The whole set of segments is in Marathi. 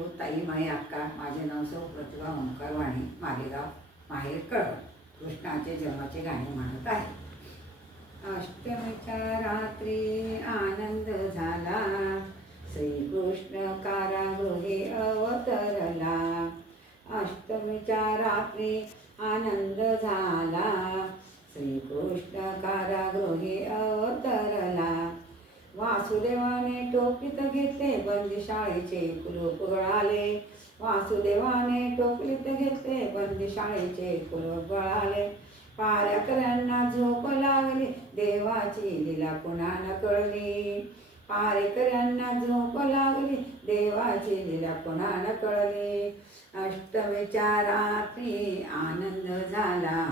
हो ताई माई अक्का. माझे नाव सौ प्रतिभा ओंकार वाणी, मालेगाव, माहेर कळवण. कृष्णाचे जन्माचे गाणे म्हणत आहे. अष्टमीच्या रात्री आनंद झाला, श्रीकृष्ण कारागृही अवतरला. अष्टमीच्या रात्री आनंद झाला, श्रीकृष्ण कारागृही अवतरला. वासुदेवाने टोपलीत घेतले, बंदीशाळेचे कुलूप गळाले. वासुदेवाने टोपलीत घेतले, बंदीशाळेचे कुलूप गळाले. पारेकऱ्यांना झोप लागली, देवाची लीला कुणा न कळली. पारेकऱ्यांना झोप लागली, देवाची लीला कुणा न कळली. अष्टमीच्या रात्री आनंद झाला,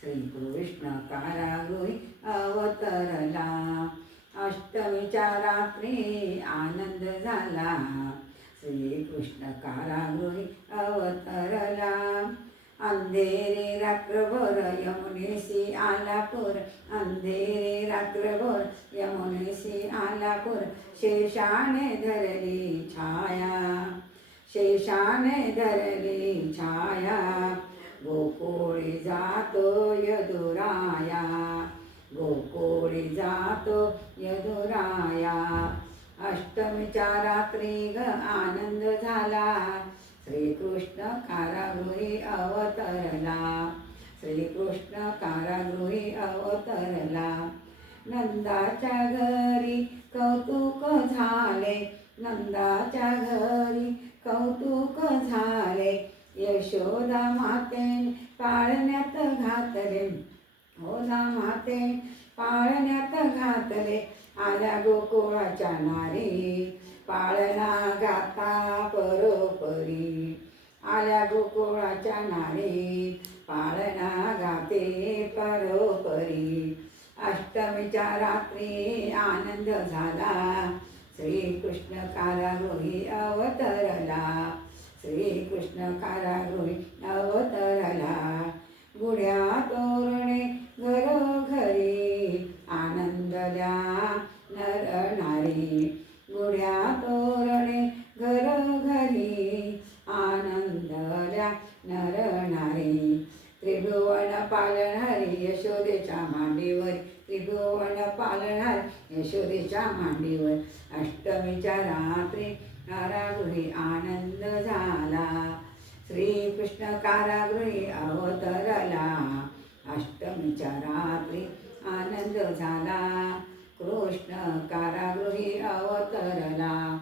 श्रीकृष्ण कारागृही अवतरला. अष्टमीच्या रात्री आनंद झाला, श्रीकृष्ण कारागृही अवतरला. अंधेरे रात्रभर यमुनेशी आलापूर, अंधेरे रात्रभर यमुनेशी आलापूर. शेषाने धरली छाया, शेषाने धरली छाया. गोकुळी जातो यदुराया, गोकुळी जातो यदुराया. अष्टमीच्या रात्री ग आनंद झाला, श्रीकृष्ण कारागृही अवतरला. श्रीकृष्ण कारागृही अवतरला. नंदाच्या घरी कौतुक झाले, नंदाच्या घरी कौतुक झाले. यशोदा मातेने पाळण्यात घातले, यशोदा माते पाळण्यात घातले. आल्या गोकुळाच्या नारी, पाळणा गाता परोपरी. आल्या गोकुळाच्या नारी, पाळणा गाते परोपरी. अष्टमीच्या रात्री आनंद झाला, श्रीकृष्ण कारागृही अवतरला. श्रीकृष्ण कारागृही अवतरला. गुढ्या तोरणे घरोघरी, आनंदल्या नर नारी. गुढ्या तोरणे घरोघरी, आनंदल्या नर नारी. त्रिभुवन पालनहारी यशोदेच्या मांडीवर, त्रिभुवन पालनहारी यशोदेच्या मांडीवर. अष्टमीच्या रात्री कारागृही आनंद झाला, श्रीकृष्ण कारागृही अवतरला. अष्टमीच्या रात्री आनंद झाला, कृष्ण कारागृही अवतरला.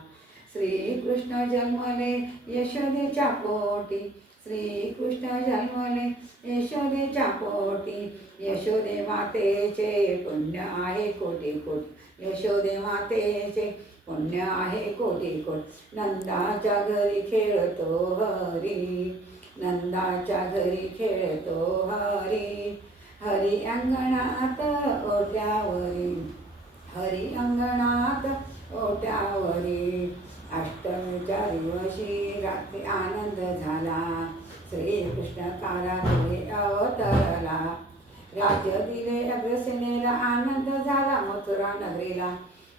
श्रीकृष्ण जन्मले यशोदेच्या पोटी, श्रीकृष्ण जन्मले यशोदेच्या पोटी. यशोदे मातेचे पुण्य आहे कोटी कोटी, यशोदे मातेचे पुण्य आहे कोटी कोटी. नंदाच्या घरी खेळतो हरी, नंदाच्या घरी खेळतो हरी. हरी अंगणात ओट्यावरी, हरी अंगणात ओट्यावरी. अष्टमीच्या दिवशी रात्री आनंद झाला, श्रीकृष्ण कारागृही अवतरला. राज्य दिले अग्रसेनेला, आनंद झाला मथुरा नगरीला.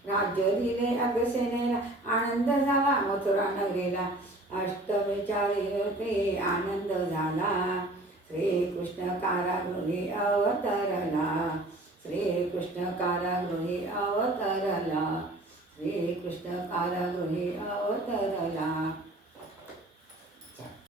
राज्य दिले अग्रसेनेला, आनंद झाला मथुरा नगरीला. अष्टमीच्या दिवशी आनंद झाला, श्रीकृष्ण कारागृही अवतरला. श्रीकृष्ण कारागृही अवतरला, श्रीकृष्ण कारागृही अवतरला.